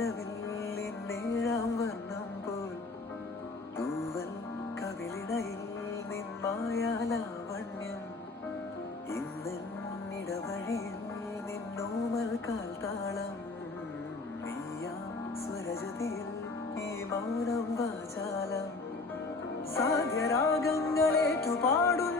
നിലവിൽ ഇന്നേഴാം വർണ്ണം പോൽ തൂവൽ കവിളിടയിൽ നിന്മായാലാവണ്യം ഇന്നിടവഴിയിൽ നിന്നോമൽ കാൽത്താളം നീയാം സ്വരജതിയിൽ ഈ മൗനം വാചാലം സാധ്യരാഗങ്ങളേറ്റു പാടുന്നു